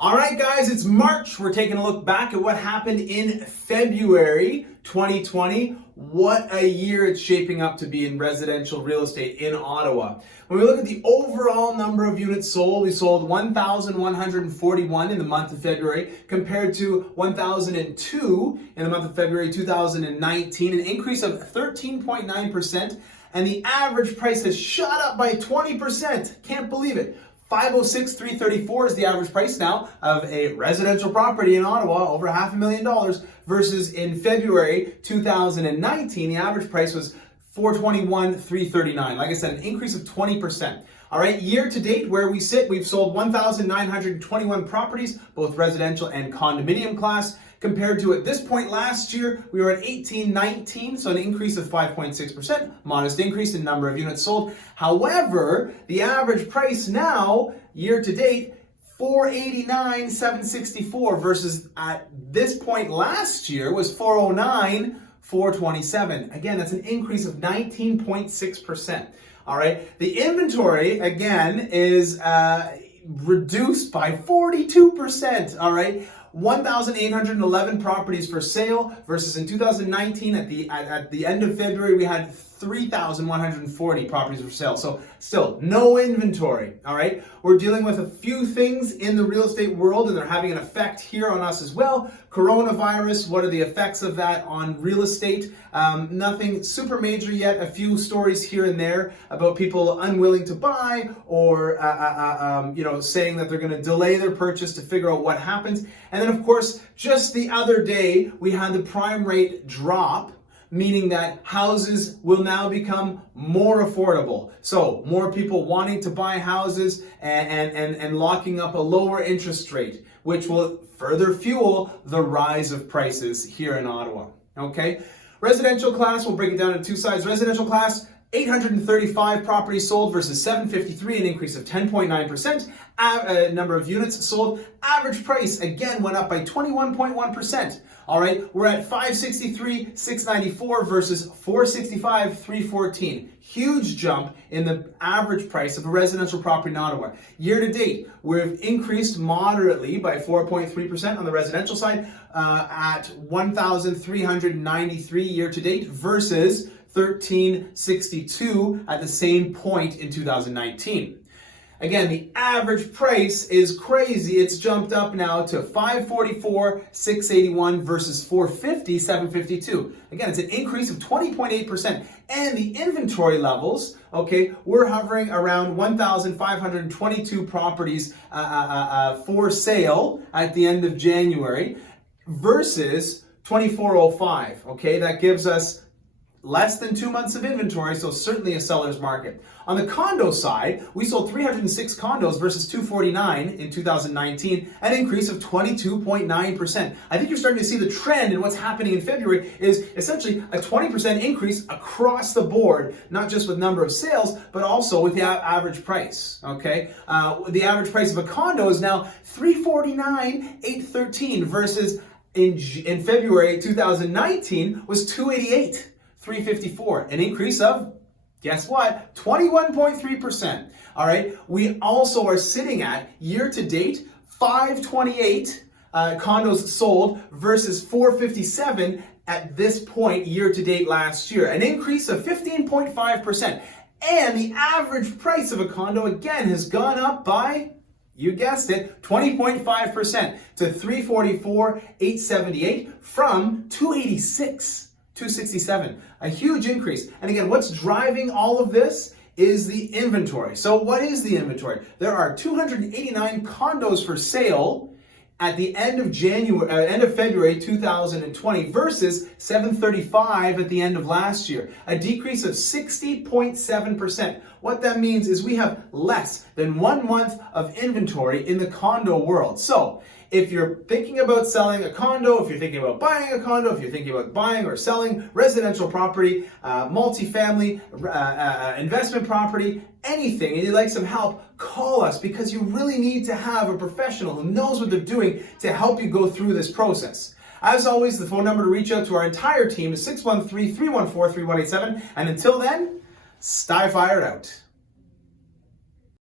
All right, guys, it's March. We're taking a look back at what happened in February 2020. What a year it's shaping up to be in residential real estate in Ottawa. When we look at the overall number of units sold, we sold 1,141 in the month of February compared to 1,002 in the month of February 2019, an increase of 13.9%, and the average price has shot up by 20%. Can't believe it. 506,334 is the average price now of a residential property in Ottawa, over $500,000, versus in February 2019, the average price was 421,339. Like I said, an increase of 20%. All right, year to date, where we sit, we've sold 1,921 properties, both residential and condominium class. Compared to at this point last year, we were at 1,819, so an increase of 5.6%, modest increase in number of units sold. However, the average price now, year to date, 489,764 versus at this point last year was 409,427. Again, that's an increase of 19.6%. All right, the inventory again is reduced by 42%. All right. 1,811 properties for sale versus in 2019 at the end of February we had 3,140 properties for sale. So still no inventory. All right, we're dealing with a few things in the real estate world and they're having an effect here on us as well. Coronavirus, what are the effects of that on real estate? Nothing super major yet. A few stories here and there about people unwilling to buy or saying that they're going to delay their purchase to figure out what happens. And then of course, just the other day we had the prime rate drop, meaning that houses will now become more affordable. So more people wanting to buy houses and locking up a lower interest rate, which will further fuel the rise of prices here in Ottawa. Okay, residential class, we'll break it down into two sides. Residential class, 835 properties sold versus 753, an increase of 10.9%. Number of units sold. Average price, again, went up by 21.1%. All right, we're at 563,694 versus 465,314. Huge jump in the average price of a residential property in Ottawa. Year to date, we've increased moderately by 4.3% on the residential side at 1,393 year to date versus 1,362 at the same point in 2019. Again, the average price is crazy. It's jumped up now to 544,681 versus 450,752. Again, it's an increase of 20.8%. And the inventory levels, okay, we're hovering around 1,522 properties for sale at the end of January versus 2,405. Okay, that gives us less than 2 months of inventory, so certainly a seller's market. On the condo side, we sold 306 condos versus 249 in 2019, an increase of 22.9%. I think you're starting to see the trend in what's happening in February is essentially a 20% increase across the board, not just with number of sales, but also with the average price, okay? The average price of a condo is now $349,813 versus in February 2019 was $288,354, an increase of, guess what, 21.3%. All right, we also are sitting at, year to date, 528 condos sold versus 457 at this point year to date last year, an increase of 15.5%. And the average price of a condo, again, has gone up by, you guessed it, 20.5% to $344,878 from $286,267, a huge increase. And again, what's driving all of this is the inventory. So what is the inventory? There are 289 condos for sale at the end of February 2020 versus 735 at the end of last year, a decrease of 60.7%. What that means is we have less than 1 month of inventory in the condo world. So if you're thinking about selling a condo, if you're thinking about buying a condo, if you're thinking about buying or selling residential property, multifamily, investment property, anything, and you'd like some help, call us because you really need to have a professional who knows what they're doing to help you go through this process. As always, the phone number to reach out to our entire team is 613-314-3187. And until then, stay fired out.